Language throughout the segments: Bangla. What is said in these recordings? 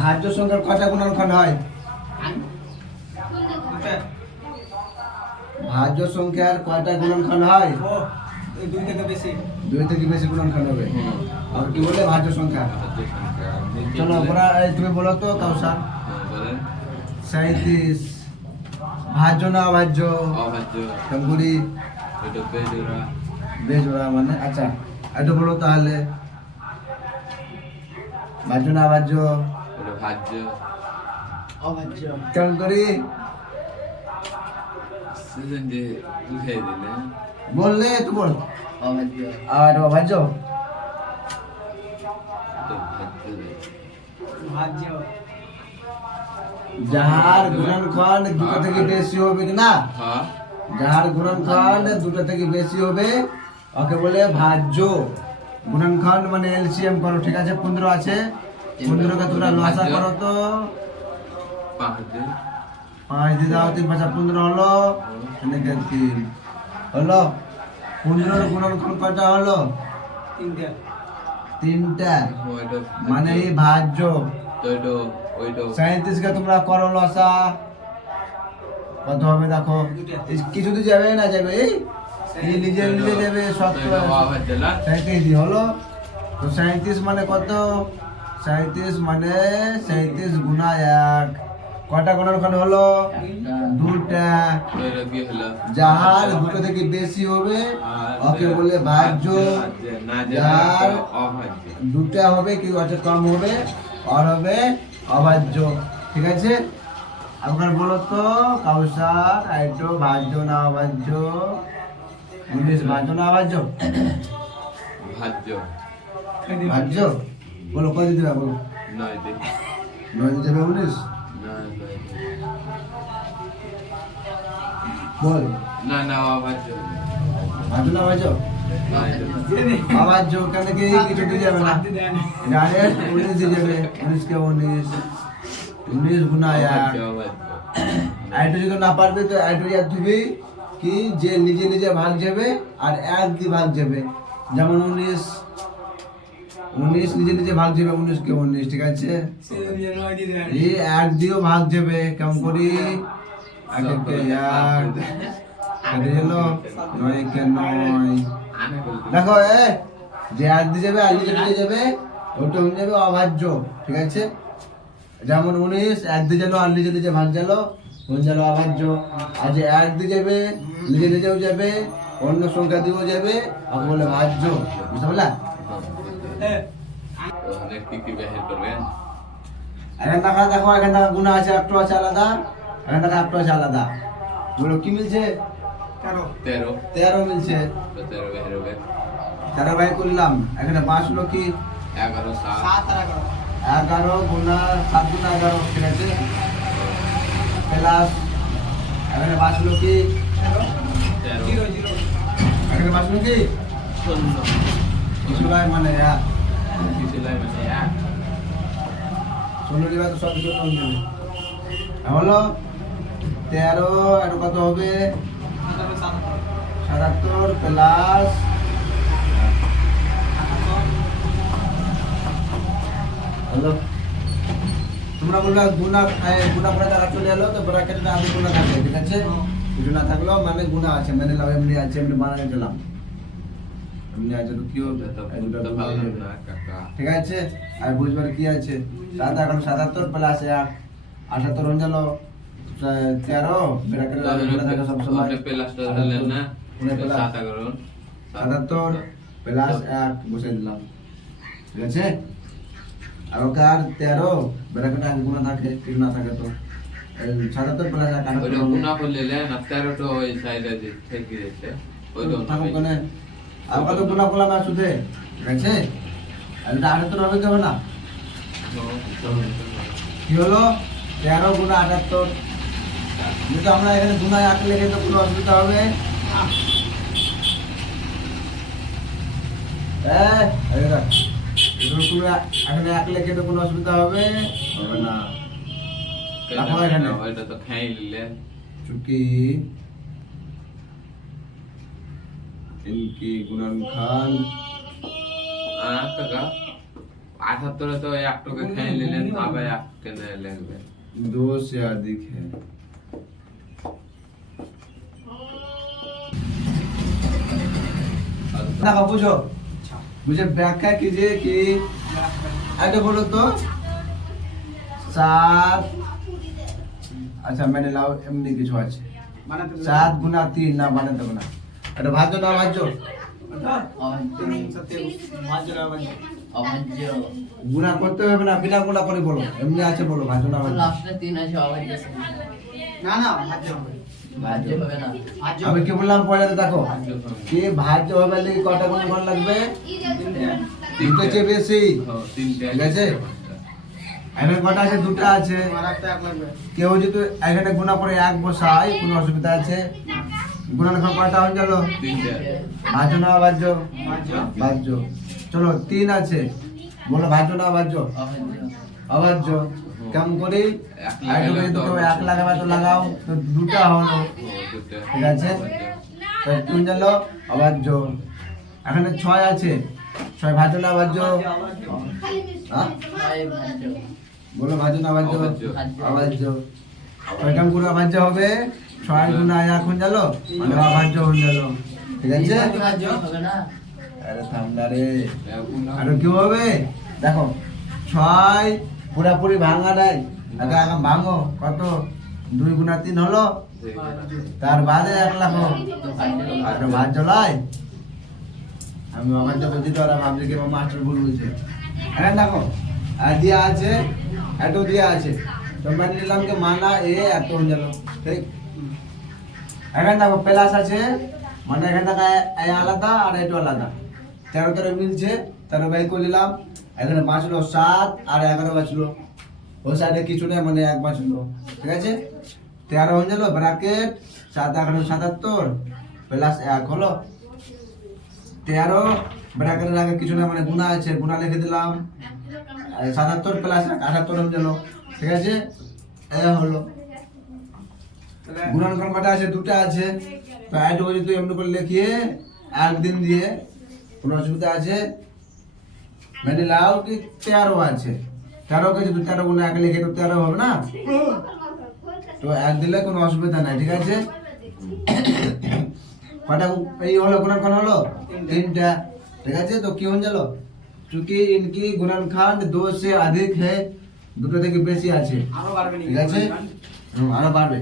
ভাজ্য সংখ্যার কয়টা গুণনখণ্ড হয়? ভাজ্য সংখ্যার কয়টা গুণনখণ্ড হয়? দুই থেকে বেশি গুণনখণ্ড হবে। আর কি বলে ভাজ্য সংখ্যা? চলো ওরা তুমি বলো তো কাউসার। 37 ভাজ্য না অভাজ্য? কেমন বেজোড়া মানে আচ্ছা এটা বলো তাহলে ভাজ্য না অভাজ্য? ভাজ্য। অভাজ্য। কেমন করি বললে তো বল। অভাজ্য। আর অভাজ্য? ভাজ্য। যাহার গুণনখণ্ড দুটো থেকে বেশি হবে কি না? যাহার গুণনখণ্ড দুটো থেকে বেশি হবে ওকে বলে ভাজ্য। গুণনখণ্ড মানে এলসিএম করো, ঠিক আছে? 15 আছে, 15কে তোমরা লসা করো তো 5 দিয়ে দাও, 3 5 15 হলো, এনেকে 3 হলো। 15 গুণনখণ্ড কয়টা হলো? তিনটা মানে এই ভাজ্য। 37কে তোমরা করো লসা, কত হবে দেখো? কিছু তো যাবে না, যাবে এই নিজে নিজে যাবে, সব 37 হলো। তো 37 মানে কত? 37 মানে 37 গুণা 1। কয়টা গুণনখণ্ড হলো? দুটা। যাহার দুটো থেকে বেশি হবে ওকে বলে ভাজ্য, যার দুটা হবে কি অর্থাৎ কম হবে আর হবে অভাজ্য, ঠিক আছে? আপনার বলো তো কাউসার আইটো ভাজ্য না অভাজ্য? 19 ভাজ্য না অভাজ্য? ভাজ্য। বলো কত দিবে বলো? 9 দিতে হবে 19? বল ভাজ্য না অভাজ্য? অভাজ্য কেন কি কিছু দিয়ে যাবে না, ডাইরেক্ট 19 দিয়ে যাবে। 19 কে 19 গুণা 1। আইটো যদি না পারবে তো আইটো ইয়াদ দিবি কি যে নিজে নিজে ভাগ যাবে আর 1 দিয়ে ভাগ যাবে। যেমন 19 নিজে নিজে ভাগ যাবে, 19 কে 19, ঠিক আছে? এই 1 দিয়েও ভাগ যাবে, কেমন করি? 1 কে 1 কেটে গেল, 9 কে 9। দেখো যে 1 দিয়ে যাবে আর নিজে নিজে যাবে ওটা হয়ে যাবে অভাজ্য, ঠিক আছে? যেমন 19 1 দিয়ে গেল আর নিজে নিজে ভাগ গেল, হয়ে গেল অভাজ্য। আর যে 1 দিয়ে যাবে নিজে নিজেও যাবে অন্য সংখ্যা দিয়েও যাবে ওকে বলে ভাজ্য, বুঝতে পারলা? এখানে দেখো এখানে গুণা আছে, একটু আছে আলাদা, এখানে একটু আছে আলাদা। বলো কি মিলছে? 13 মিলছে। 13 বাই করলাম, এখানে 5 হলো কি 11 গুণা 7 গুণা 11, ঠিক আছে? প্লাস এখানে 5 হলো কি 0, এখানে 5 হলো কি 16 মানে 1, 16 দিবা তো সব কিছু কম দেবে। হলো 13 আর কত হবে 77 প্লাস হলো। তোমরা বলবে গুণা করে টাকা চলে এলো তো ব্র্যাকেটে আগে গুণা থাকে, ঠিক আছে? কিছু না থাকলেও মানে গুণা আছে, মানে লাভ এমনি আছে, এমনি বানাতে চলাম এমনি আছে তো কি হবে, ঠিক আছে? আর বুঝবার কি আছে? 77 প্লাস 1 78 হয়ে গেল 13 ব্র্যাকেটে গুণা থাকে সব সময়। 77 প্লাস 1 বসে দিলাম, ঠিক আছে? আর ওকে আর 13 ব্র্যাকেটে আগে গুণা থাকে, ঠিক না থাকে তো 77 প্লাস 1 গুণা করলে না 13 তো ওই সাইডে থেকে দিতে ওই তো থাকো কোনে আর কত গুণা করলাম না শুধু, ঠিক আছে? আর এটা 78 হবে কি হবে না? কি হলো 13 গুণা 78। যদি আমরা এখানে গুণায় 8 লিখে তো কোনো অসুবিধা হবে? তুমি এখানে 1 লিখে তো কোনো অসুবিধা হবে না। দেখো এখানে ওইটা তো খাই নিলে চুকি इनकी गुणनखंड কাকা अठहत्तर तो एक टो के खेल ले लें तब एक के नहीं लेंगे 2 से अधिक है। देखो पूछो, मुझे व्याख्या कीजिए कि ऐसे बोलो तो 7 अच्छा मैंने लाओ एमनी কিছু আছে 7 गुना 3 না বানাতে হবে না, এটা ভাজ্য না ভাজ্য? অভাজ্য গুণা করতে হবে না, বিনা গুণা করে বলো, এমনি আছে বলো ভাজ্য না ভাজ্য? লাস্টে 3 আছে অভাজ্য ভাজ্য হবে না আমি কি বললাম পরে দেখো কি ভাজ্য হবে লাগি কটা গুণ করা লাগবে? তিনটে চেয়ে বেশি, ঠিক আছে? এখানে কটা আছে? দুটো আছে। কেউ যদি এখানে গুণা করে 1 বসায় কোনো অসুবিধা আছে? গুণার ঘর কটা হয়ে গেল? ভাজ্য না ভাজ্য? ভাজ্য। চলো 3 আছে, বলো ভাজ্য না ভাজ্য? অভাজ্য অভাজ্য। কেমন করে? দুটো 1 লাগাবে তো লাগাও, তো দুটা হলো, ঠিক আছে? তো কোন গেল? অভাজ্য। এখানে 6 আছে, 6 ভাজ্য না ভাজ্য? হ্যাঁ ভাজ্য বলো ভাজ্য না ভাজ্য? অভাজ্য। অভাজ্য। তো কেমন করে অভাজ্য হবে? 6 গুণা 1 হয়ে গেল, মানে অভাজ্য হয়ে গেল, ঠিক আছে? ভাজ্য হবে না আরে থামলা রে, আর কি হবে? দেখো 6 পুরাপুরি ভাঙা নাই, আগে আগে ভাঙো, কত? 2 গুণা 3 হলো, তার বাদে 1 লাখ আর ভাজ্য লয়। আমি আমার যখন দিতে পারলাম আপনি কি মাস্টার ভুল বলছে? হ্যাঁ দেখো আর দিয়া আছে, এত দিয়া আছে, তো মানে নিলাম কি মানা এত হয়ে গেল, ঠিক? এখানে দেখো প্লাস আছে, মানে এখানে দেখা আলাদা আর এটা আলাদা, 13 মিলছে, 13 বাই করে নিলাম। এখানে বাঁচলো 7 আর 11 বাঁচলো, ওই সাইডে কিছু নেই, মানে 1 বাঁচলো, ঠিক আছে? 13 হয়ে গেল, ব্র্যাকেট 7 11 77 প্লাস 1 হলো 13, ব্র্যাকেটের আগে কিছু না, মানে গুণা আছে, গুণা লিখে দিলাম, 77 প্লাস 78 হয়ে গেল, ঠিক আছে? এ হলো গুণন কোন কটা আছে? দুটো আছে, তো এইটুকু যদি এমনি করে লিখিয়ে একদিন দিয়ে কোনো অসুবিধা আছে? মেনে লাও কি 13 আছে, 13 কে যদি 13 গুণে 1 লিখে তো 13 হবে না, তো 1 দিলে কোনো অসুবিধা নাই, ঠিক আছে? কটা এই হলো গুণনখণ্ড হলো? 3টা, ঠিক আছে? তো কি হয়ে গেল? चूंकि इनकी गुणनखंड 2 से अधिक है, দুটো থেকে বেশি আছে, ঠিক আছে? আরো বাড়বে,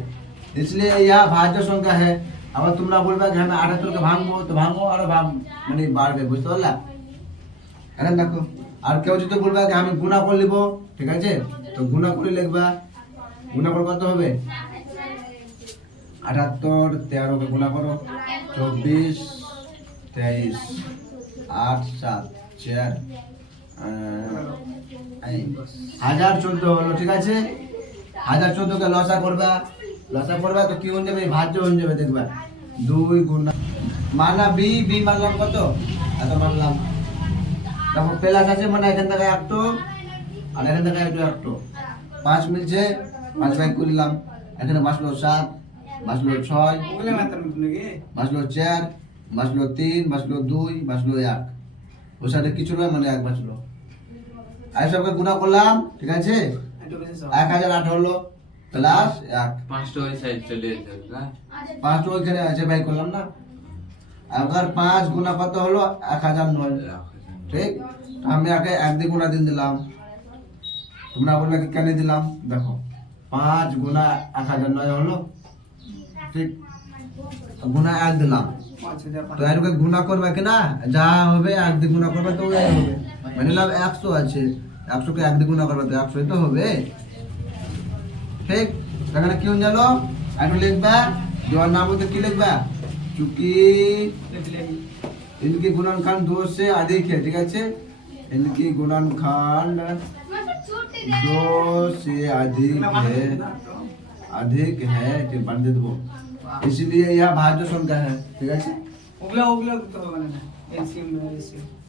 इसलिए यह भाज्य संख्या है। আবার তোমরা বলবে যে আমি 78 কে ভাঙবো, তো ভাঙবো আরো মানে বাড়বে, বুঝতে পারলা? এখন দেখো আর কেউ যদি বলবে যে আমি গুণা করে লিখব, ঠিক আছে? তো গুণা করে লিখবা, গুণা করে কত হবে? 78 13 কে গুণা করো, 24 23 8 7 4 1014 হলো, ঠিক আছে? 1014 কে লসা করবা, লসা করবা তো কি হয়ে যাবে? ভাজ্য হয়ে যাবে, দেখবা 2 গুণা মানা বি, বি মানলাম কত? এত মানলাম। দেখো প্লাস আছে, মানে এখান থেকে 1 টো আর এখান থেকে 1 টো 5 মিলছে, 5 বাই করলাম। এখানে বাঁচলো 7, বাঁচলো 6, বাঁচলো 4, বাঁচলো 3, বাঁচলো 2, বাঁচলো 1, ওর সাথে কিছু নয়, মানে 1 বাঁচলো। আর সবকে গুণা করলাম, ঠিক আছে? 1008 হলো প্লাস 1, 5 ওই সাইড চলে যেতে না 5 তো ওইখানে আছে, বাই করলাম না। আবার 5 গুণা কত হলো? 1009, ঠিক? আমি আগে 1 দিয়ে গুণা দিন দিলাম, তোমরা বললে কি কেন দিলাম? দেখো 5 গুণা 1009 হলো, ঠিক? গুণা 1 দিলাম, তো এরকে গুণা করবে কি না? যা হবে 1 দিয়ে গুণা করবে তো ওই হবে, মানে নিলাম 100 আছে, 100 কে 1 দিয়ে গুণা করবে তো 100 তো হবে, ঠিক? এখানে কি হয়ে গেল? একটু লিখবা, দেওয়ার নাম হতে কি লিখবা? चूंकि इनकी गुणनखंड 2 से अधिक है, ठीक है? इनकी गुणनखंड 2 से अधिक है, कि बन दे दो, इसलिए यह भाज्य संख्या है, ठीक है?